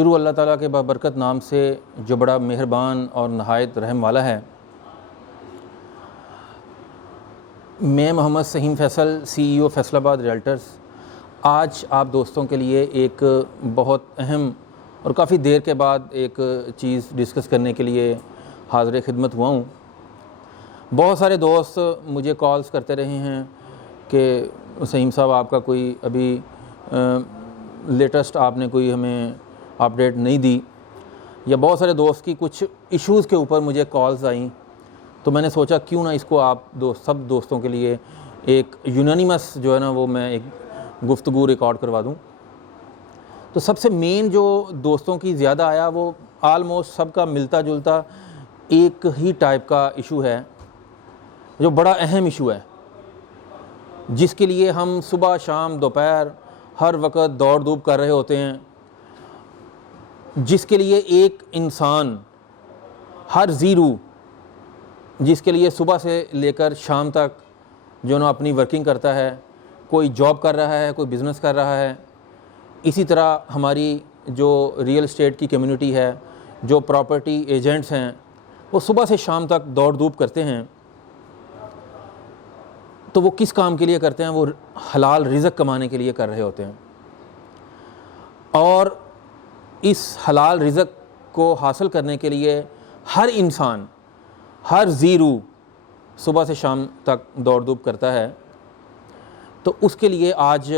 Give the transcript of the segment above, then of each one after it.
शुरू अल्लाह ताला के बाबरकत नाम से जो बड़ा मेहरबान और नहायत रहम वाला है। मैं मोहम्मद सहीम फ़ैसल, CEO फैसलाबाद रियल्टर्स, आज आप दोस्तों के लिए एक बहुत अहम और काफ़ी देर के बाद एक चीज़ डिस्कस करने के लिए हाज़िर खिदमत हुआ हूँ। बहुत सारे दोस्त मुझे कॉल्स करते रहे हैं कि सहीम साहब आपका कोई अभी लेटेस्ट आपने कोई हमें अपडेट नहीं दी, या बहुत सारे दोस्त की कुछ इश्यूज़ के ऊपर मुझे कॉल्स आई। तो मैंने सोचा क्यों ना इसको आप सब दोस्तों के लिए एक यूनानिमस जो है ना वो मैं एक गुफ्तगू रिकॉर्ड करवा दूं। तो सबसे मेन जो दोस्तों की ज़्यादा आया वो आलमोस्ट सबका मिलता जुलता एक ही टाइप का इशू है, जो बड़ा अहम इशू है, जिसके लिए हम सुबह शाम दोपहर हर वक्त दौड़ धूप कर रहे होते हैं, जिसके लिए एक इंसान हर ज़ीरू जिसके लिए सुबह से लेकर शाम तक जो ना अपनी वर्किंग करता है, कोई जॉब कर रहा है, कोई बिज़नेस कर रहा है। इसी तरह हमारी जो रियल एस्टेट की कम्युनिटी है, जो प्रॉपर्टी एजेंट्स हैं, वो सुबह से शाम तक दौड़ धूप करते हैं। तो वो किस काम के लिए करते हैं? वो हलाल रिज़्क कमाने के लिए कर रहे होते हैं। और इस हलाल रिज़्क को हासिल करने के लिए हर इंसान, हर ज़ीरू सुबह से शाम तक दौड़ धूप करता है। तो उसके लिए आज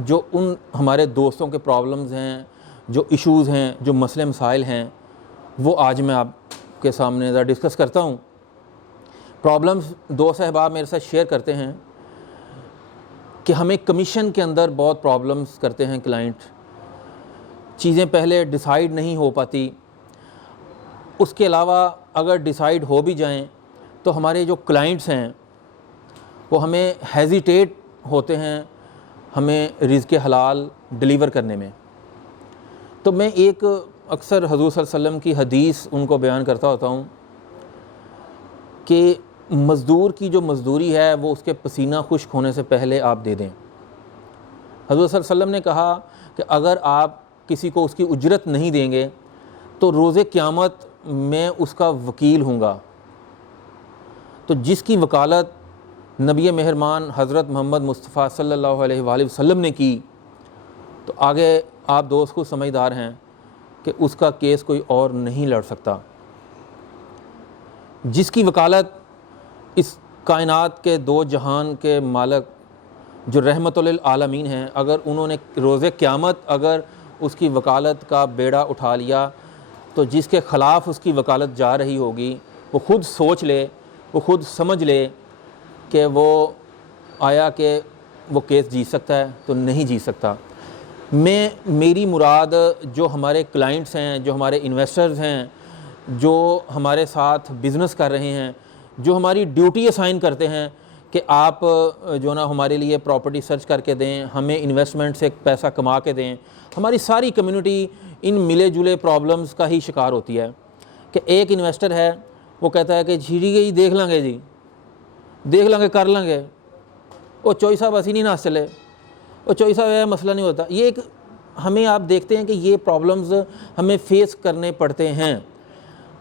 जो उन हमारे दोस्तों के प्रॉब्लम्स हैं, जो इश्यूज़ हैं, जो मसले मसाइल हैं, वो आज मैं आपके सामने ज़रा डिस्कस करता हूँ। प्रॉब्लम्स दोस्त अहबाब मेरे साथ शेयर करते हैं कि हमें कमीशन के अंदर बहुत प्रॉब्लम्स करते हैं क्लाइंट। चीज़ें पहले डिसाइड नहीं हो पाती। उसके अलावा अगर डिसाइड हो भी जाएं तो हमारे जो क्लाइंट्स हैं वो हमें हेजिटेट होते हैं हमें रिज़्क़ हलाल डिलीवर करने में। तो मैं एक अक्सर हज़ूर सल्लल्लाहु अलैहि वसल्लम की हदीस उनको बयान करता होता हूँ कि मज़दूर की जो मज़दूरी है वो उसके पसीना खुश्क होने से पहले आप दे दें। हज़ूर सल्लल्लाहु अलैहि वसल्लम ने कहा कि अगर आप किसी को उसकी उजरत नहीं देंगे तो रोज़े क़यामत मैं उसका वकील हूँगा। तो जिसकी वकालत नबी मेहरमान हज़रत मोहम्मद मुस्तफ़ा सल्लल्लाहु अलैहि वसल्लम ने की, तो आगे आप दोस्त को समझदार हैं कि उसका केस कोई और नहीं लड़ सकता। जिसकी वकालत इस कायनात के दो जहान के मालिक जो रहमतुल आलमीन हैं, अगर उन्होंने रोज़े क़यामत अगर उसकी वकालत का बेड़ा उठा लिया तो जिसके ख़िलाफ़ उसकी वकालत जा रही होगी वो ख़ुद सोच ले, वो ख़ुद समझ ले कि वो आया कि वो केस जीत सकता है तो नहीं जीत सकता। मेरी मुराद जो हमारे क्लाइंट्स हैं, जो हमारे इन्वेस्टर्स हैं, जो हमारे साथ बिज़नेस कर रहे हैं, जो हमारी ड्यूटी असाइन करते हैं कि आप जो ना हमारे लिए प्रॉपर्टी सर्च करके दें, हमें इन्वेस्टमेंट से पैसा कमा के दें। हमारी सारी कम्युनिटी इन मिले जुले प्रॉब्लम्स का ही शिकार होती है कि एक इन्वेस्टर है वो कहता है कि झीरी गई देख लांगे जी, देख लांगे, कर लांगे, वो चोई साहब ऐसी नहीं नाच चले, वो चोई साहब यह मसला नहीं होता। ये एक हमें आप देखते हैं कि ये प्रॉब्लम्स हमें फेस करने पड़ते हैं।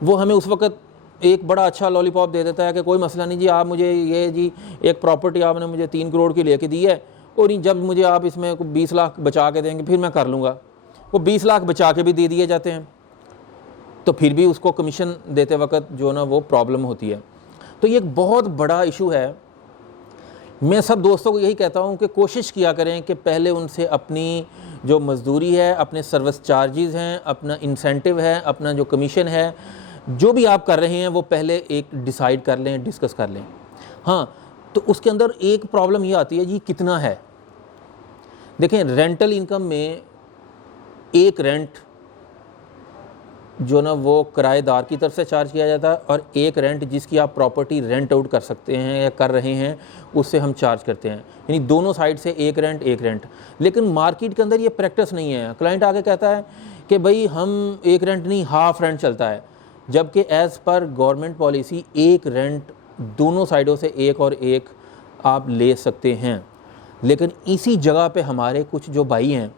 वो हमें उस वक़्त एक बड़ा अच्छा लॉलीपॉप दे देता है कि कोई मसला नहीं जी, आप मुझे ये जी एक प्रॉपर्टी आपने मुझे 3 करोड़ की लेके दी है और जब मुझे आप इसमें 20 लाख बचा के देंगे फिर मैं कर लूँगा। वो 20 लाख बचा के भी दे दिए जाते हैं, तो फिर भी उसको कमीशन देते वक्त जो ना वो प्रॉब्लम होती है। तो ये एक बहुत बड़ा इशू है। मैं सब दोस्तों को यही कहता हूँ कि कोशिश किया करें कि पहले उनसे अपनी जो मज़दूरी है, अपने सर्विस चार्जेस हैं, अपना इंसेंटिव है, अपना जो कमीशन है, जो भी आप कर रहे हैं वो पहले एक डिसाइड कर लें, डिस्कस कर लें। हाँ, तो उसके अंदर एक प्रॉब्लम ये आती है जी कितना है। देखें, रेंटल इनकम में एक रेंट जो ना वो किराएदार की तरफ से चार्ज किया जाता है और एक रेंट जिसकी आप प्रॉपर्टी रेंट आउट कर सकते हैं या कर रहे हैं उससे हम चार्ज करते हैं। यानी दोनों साइड से एक रेंट। लेकिन मार्केट के अंदर ये प्रैक्टिस नहीं है। क्लाइंट आके कहता है कि भाई हम एक रेंट नहीं हाफ रेंट चलता है, जबकि एज़ पर गवर्नमेंट पॉलिसी एक रेंट दोनों साइडों से एक और एक आप ले सकते हैं। लेकिन इसी जगह पे हमारे कुछ जो भाई हैं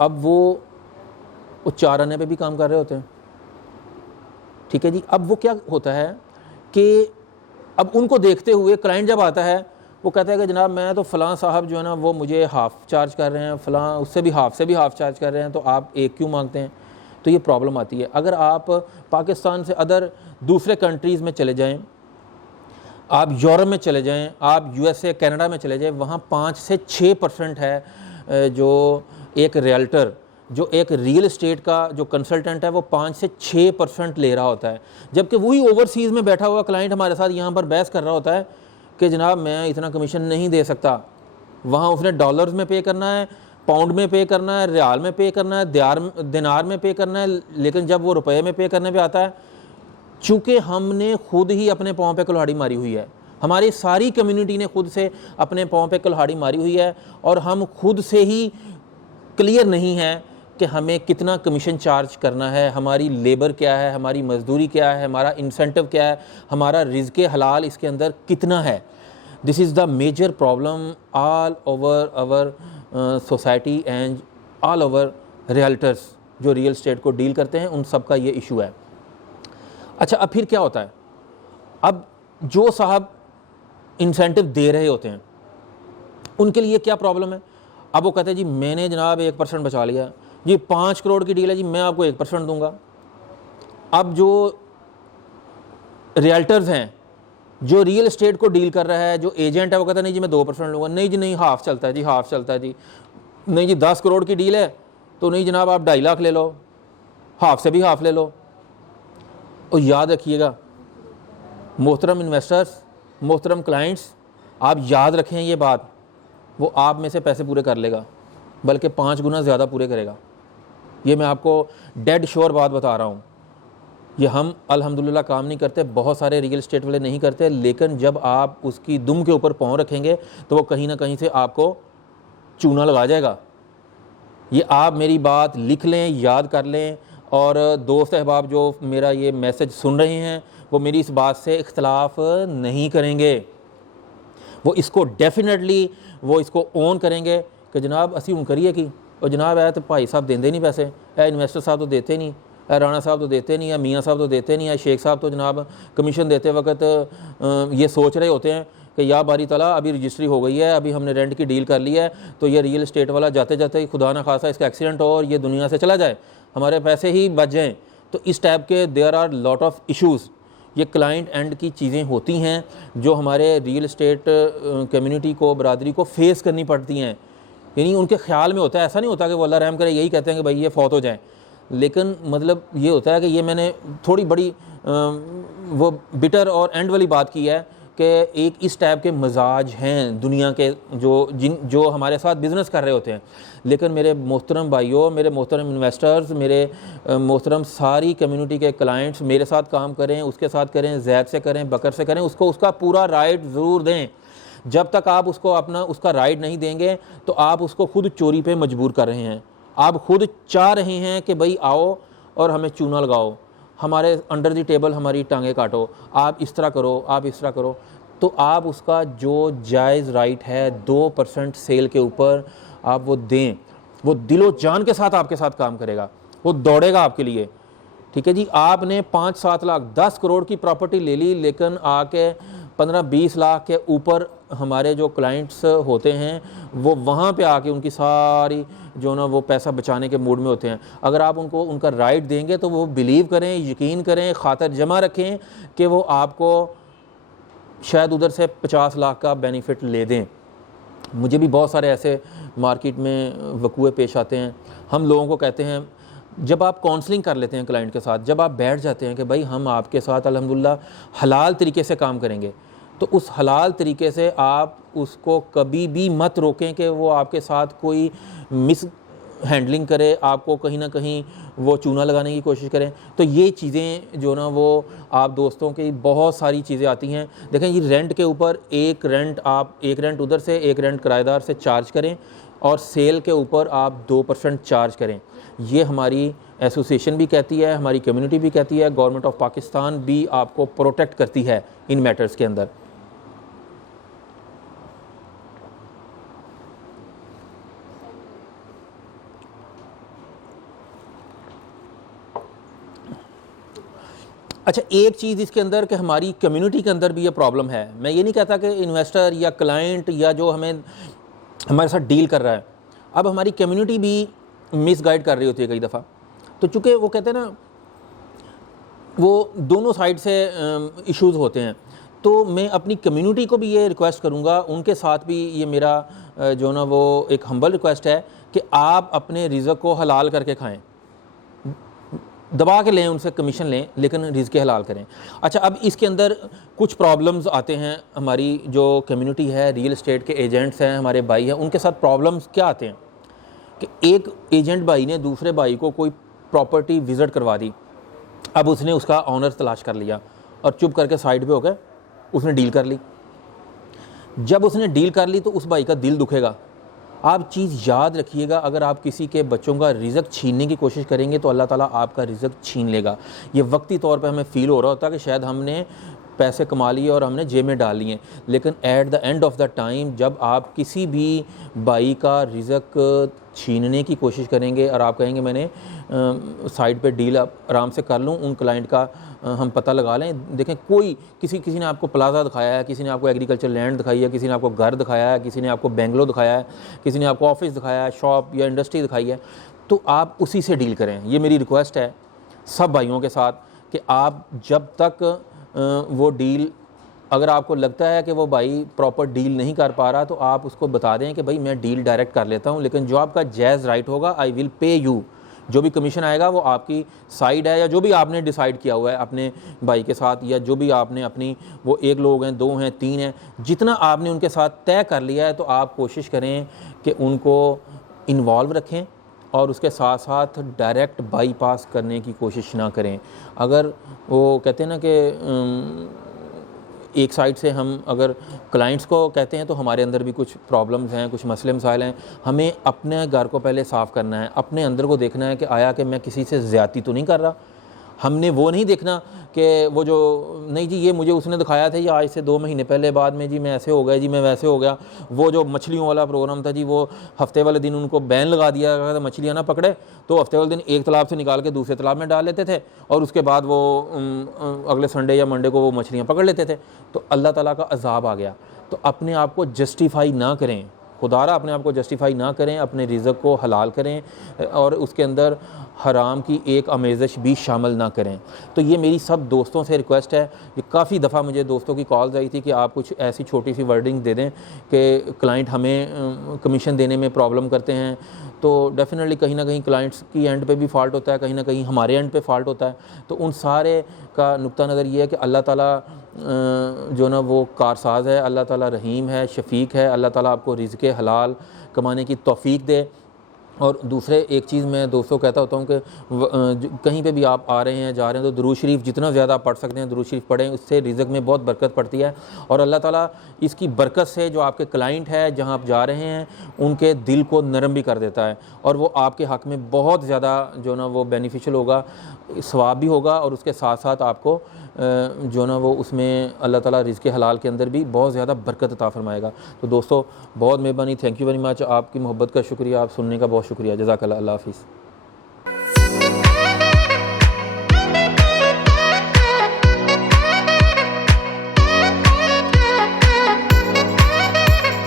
अब वो 4 आने पे भी काम कर रहे होते हैं, ठीक है जी। अब वो क्या होता है कि अब उनको देखते हुए क्लाइंट जब आता है वो कहता है कि जनाब मैं तो फ़लाँ साहब जो है ना वो मुझे हाफ़ चार्ज कर रहे हैं, फ़लाँ उससे भी हाफ़ चार्ज कर रहे हैं, तो आप एक क्यों मांगते हैं? तो ये प्रॉब्लम आती है। अगर आप पाकिस्तान से अदर दूसरे कंट्रीज़ में चले जाएं, आप यूरोप में चले जाएं, आप यूएसए कनाडा में चले जाएं, वहाँ 5 से 6% है जो एक रियल्टर, जो एक रियल एस्टेट का जो कंसल्टेंट है वो 5 से 6% ले रहा होता है। जबकि वही ओवरसीज़ में बैठा हुआ क्लाइंट हमारे साथ यहाँ पर बहस कर रहा होता है कि जनाब मैं इतना कमीशन नहीं दे सकता। वहाँ उसने डॉलर्स में पे करना है, पाउंड में पे करना है, रियाल में पे करना है, दिनार में पे करना है, लेकिन जब वो रुपए में पे करने पे आता है, चूँकि हमने खुद ही अपने पाँव पे कुल्हाड़ी मारी हुई है, हमारी सारी कम्युनिटी ने खुद से अपने पाँव पे कुल्हाड़ी मारी हुई है, और हम खुद से ही क्लियर नहीं है कि हमें कितना कमीशन चार्ज करना है, हमारी लेबर क्या है, हमारी मजदूरी क्या है, हमारा इंसेंटिव क्या है, हमारा रिज़्क़े हलाल इसके अंदर कितना है। This is the major problem all over our society and all over realtors जो रियल एस्टेट को डील करते हैं, उन सब का ये इशू है। अच्छा, अब फिर क्या होता है? अब जो साहब इंसेंटिव दे रहे होते हैं उनके लिए क्या प्रॉब्लम है? अब वो कहते हैं जी मैंने जनाब 1% बचा लिया जी, 5 करोड़ की डील है जी, मैं आपको 1% दूंगा। अब जो रियल्टर्स हैं, जो रियल एस्टेट को डील कर रहा है, जो एजेंट है, वो कहता है नहीं जी मैं 2% लूँगा। नहीं जी नहीं, हाफ चलता है जी, हाफ चलता है जी। नहीं जी 10 करोड़ की डील है तो नहीं जनाब आप 2.5 लाख ले लो, हाफ से भी हाफ ले लो। और याद रखिएगा मोहतरम इन्वेस्टर्स, मोहतरम क्लाइंट्स, आप याद रखें ये बात, वो आप में से पैसे पूरे कर लेगा, बल्कि 5 गुना ज़्यादा पूरे करेगा। ये मैं आपको डेड श्योर बात बता रहा हूँ। ये हम अल्हम्दुलिल्लाह काम नहीं करते, बहुत सारे रियल एस्टेट वाले नहीं करते, लेकिन जब आप उसकी दुम के ऊपर पाँव रखेंगे तो वो कहीं ना कहीं से आपको चूना लगा जाएगा। ये आप मेरी बात लिख लें, याद कर लें, और दोस्त अहबाब जो मेरा ये मैसेज सुन रहे हैं वो मेरी इस बात से इख्तलाफ नहीं करेंगे, वो इसको डेफिनेटली वो इसको ओन करेंगे कि जनाब असी हूँ करिए कि और जनाब है तो भाई साहब देंदे नहीं पैसे, इन्वेस्टर साहब तो देते नहीं, राणा साहब तो देते नहीं है, मियाँ साहब तो देते नहीं है, शेख साहब तो जनाब कमीशन देते वक्त ये सोच रहे होते हैं कि या बारी ताला अभी रजिस्ट्री हो गई है, अभी हमने रेंट की डील कर ली है, तो ये रियल एस्टेट वाला जाते जाते खुदा ना खासा इसका एक्सीडेंट हो और ये दुनिया से चला जाए, हमारे पैसे ही बच जाएँ। तो इस टाइप के there are lot of issues, ये क्लाइंट एंड की चीज़ें होती हैं जो हमारे रियल एस्टेट कम्युनिटी को, बरादरी को फेस करनी पड़ती हैं। यानी उनके ख्याल में होता है, ऐसा नहीं होता कि वो अल्लाह रहम करे यही कहते हैं कि भाई ये फौत हो जाएँ, लेकिन मतलब ये होता है कि ये मैंने थोड़ी बड़ी वो बिटर और एंड वाली बात की है कि एक इस टाइप के मजाज हैं दुनिया के जो हमारे साथ बिज़नेस कर रहे होते हैं। लेकिन मेरे मोहतरम भाइयों, मेरे मोहतरम इन्वेस्टर्स, मेरे मोहतरम सारी कम्युनिटी के क्लाइंट्स, मेरे साथ काम करें, उसके साथ करें, जैद से करें, बकर से करें, उसको उसका पूरा राइट ज़रूर दें। जब तक आप उसको अपना उसका राइट नहीं देंगे तो आप उसको खुद चोरी पे मजबूर कर रहे हैं। आप खुद चाह रहे हैं कि भाई आओ और हमें चूना लगाओ, हमारे अंडर दी टेबल हमारी टांगे काटो, आप इस तरह करो, आप इस तरह करो। तो आप उसका जो जायज़ राइट है 2% सेल के ऊपर आप वो दें, वो दिलो जान के साथ आपके साथ काम करेगा, वो दौड़ेगा आपके लिए। ठीक है जी, आपने 5-7 लाख 10 करोड़ की प्रॉपर्टी ले ली, लेकिन आके 15-20 लाख के ऊपर हमारे जो क्लाइंट्स होते हैं वो वहाँ पे आके उनकी सारी जो ना वो पैसा बचाने के मूड में होते हैं। अगर आप उनको उनका राइट देंगे तो वो बिलीव करें, यकीन करें, खातर जमा रखें कि वो आपको शायद उधर से 50 लाख का बेनिफिट ले दें। मुझे भी बहुत सारे ऐसे मार्केट में वकूए पेश आते हैं। हम लोगों को कहते हैं, जब आप काउंसलिंग कर लेते हैं क्लाइंट के साथ, जब आप बैठ जाते हैं कि भाई हम आपके साथ अल्हम्दुलिल्लाह हलाल तरीके से काम करेंगे, तो उस हलाल तरीके से आप उसको कभी भी मत रोकें कि वो आपके साथ कोई मिस हैंडलिंग करे, आपको कहीं ना कहीं वो चूना लगाने की कोशिश करें। तो ये चीज़ें जो ना वो आप दोस्तों की बहुत सारी चीज़ें आती हैं। देखें ये रेंट के ऊपर एक रेंट उधर से, एक रेंट किराएदार से चार्ज करें, और सेल के ऊपर आप 2% चार्ज करें। ये हमारी एसोसिएशन भी कहती है, हमारी कम्युनिटी भी कहती है, गवर्नमेंट ऑफ पाकिस्तान भी आपको प्रोटेक्ट करती है इन मैटर्स के अंदर। अच्छा, एक चीज़ इसके अंदर कि हमारी कम्युनिटी के अंदर भी ये प्रॉब्लम है। मैं ये नहीं कहता कि इन्वेस्टर या क्लाइंट या जो हमारे साथ डील कर रहा है, अब हमारी कम्युनिटी भी मिसगाइड कर रही होती है कई दफ़ा। तो चूँकि वो कहते हैं ना, वो दोनों साइड से इश्यूज़ होते हैं, तो मैं अपनी कम्युनिटी को भी ये रिक्वेस्ट करूँगा, उनके साथ भी ये मेरा जो ना वो एक हम्बल रिक्वेस्ट है कि आप अपने रिज़्क को हलाल करके खाएँ। दबा के लें, उनसे कमीशन लें, लेकिन रिज़्क़ हलाल करें। अच्छा, अब इसके अंदर कुछ प्रॉब्लम्स आते हैं। हमारी जो कम्युनिटी है, रियल एस्टेट के एजेंट्स हैं, हमारे भाई हैं, उनके साथ प्रॉब्लम्स क्या आते हैं कि एक एजेंट भाई ने दूसरे भाई को कोई प्रॉपर्टी विज़िट करवा दी। अब उसने उसका ऑनर तलाश कर लिया और चुप करके साइड पे हो गए, उसने डील कर ली। जब उसने डील कर ली तो उस भाई का दिल दुखेगा। आप चीज़ याद रखिएगा, अगर आप किसी के बच्चों का रिज़्क छीनने की कोशिश करेंगे तो अल्लाह ताला आपका रिज़्क छीन लेगा। ये वक्ती तौर पे हमें फ़ील हो रहा होता है कि शायद हमने पैसे कमा लिए और हमने जेब में डाल लिए, लेकिन at the end of the time जब आप किसी भी भाई का रिज़्क छीनने की कोशिश करेंगे और आप कहेंगे मैंने साइड पे डील आराम से कर लूँ, उन क्लाइंट का हम पता लगा लें। देखें, कोई किसी ने आपको प्लाजा दिखाया है, किसी ने आपको एग्रीकल्चर लैंड दिखाई है, किसी ने आपको घर दिखाया है, किसी ने आपको बेंगलो दिखाया है, किसी ने आपको ऑफिस दिखाया है, शॉप या इंडस्ट्री दिखाई है, तो आप उसी से डील करें। ये मेरी रिक्वेस्ट है सब भाइयों के साथ कि आप जब तक वो डील, अगर आपको लगता है कि वो भाई प्रॉपर डील नहीं कर पा रहा, तो आप उसको बता दें कि भाई मैं डील डायरेक्ट कर लेता हूँ, लेकिन जो आपका जायज़ राइट होगा आई विल पे यू। जो भी कमीशन आएगा वो आपकी साइड है, या जो भी आपने डिसाइड किया हुआ है अपने भाई के साथ, या जो भी आपने अपनी, वो 1 लोग हैं, 2 हैं, 3 हैं, जितना आपने उनके साथ तय कर लिया है, तो आप कोशिश करें कि उनको इन्वॉल्व रखें और उसके साथ साथ डायरेक्ट बाईपास करने की कोशिश ना करें। अगर वो कहते हैं ना कि एक साइड से हम अगर क्लाइंट्स को कहते हैं तो हमारे अंदर भी कुछ प्रॉब्लम्स हैं, कुछ मसले मसाइल हैं। हमें अपने घर को पहले साफ़ करना है, अपने अंदर को देखना है कि आया कि मैं किसी से ज़्यादती तो नहीं कर रहा। हमने वो नहीं देखना कि वो जो नहीं जी ये मुझे उसने दिखाया था, या आज से 2 महीने पहले बाद में जी मैं ऐसे हो गया, जी मैं वैसे हो गया। वो जो मछलियों वाला प्रोग्राम था जी, वो हफ्ते वाले दिन उनको बैन लगा दिया गया था, मछलियाँ ना पकड़े, तो हफ्ते वाले दिन एक तालाब से निकाल के दूसरे तालाब में डाल लेते थे और उसके बाद वो अगले संडे या मंडे को वो मछलियाँ पकड़ लेते थे। तो अल्लाह ताला का अज़ाब आ गया। तो अपने आप को जस्टिफाई ना करें, खुदारा अपने आप को जस्टिफाई ना करें, अपने रिज़्क को हलाल करें और उसके अंदर हराम की एक आमेज़श भी शामिल ना करें। तो ये मेरी सब दोस्तों से रिक्वेस्ट है। ये काफ़ी दफ़ा मुझे दोस्तों की कॉल्स आई थी कि आप कुछ ऐसी छोटी सी वर्डिंग दे दें कि क्लाइंट हमें कमीशन देने में प्रॉब्लम करते हैं। तो डेफ़िनेटली कहीं ना कहीं क्लाइंट्स की एंड पे भी फ़ॉल्ट होता है, कहीं ना कहीं हमारे एंड पे फ़ॉल्ट होता है। तो उन सारे का नुक्ता नज़र ये है कि अल्लाह ताला जो ना वो कारसाज है, अल्लाह ताला रहीम है, शफ़ीक है। अल्लाह ताला आपको रिज़्क़ हलाल कमाने की तौफ़ीक दे। और दूसरे एक चीज़ मैं दोस्तों कहता होता हूँ कि कहीं पे भी आप आ रहे हैं, जा रहे हैं, तो दुरूद शरीफ जितना ज़्यादा पढ़ सकते हैं दुरूद शरीफ पढ़ें, उससे रिज़्क़ में बहुत बरकत पड़ती है। और अल्लाह ताला इसकी बरकत से जो आपके क्लाइंट है, जहाँ आप जा रहे हैं, उनके दिल को नरम भी कर देता है और वो आपके हक़ में बहुत ज़्यादा जो ना वो बेनिफिशियल होगा, सवाब भी होगा और उसके साथ साथ आपको जो ना वो उसमें अल्लाह ताला रिज़्क़ हलाल के अंदर भी बहुत ज़्यादा बरकत अता फ़रमाएगा। तो दोस्तों बहुत मेहरबानी, थैंक यू वेरी मच, आपकी मोहब्बत का शुक्रिया, आप सुनने का बहुत शुक्रिया, जज़ाकल्लाह, अल्लाह हाफ़िज़।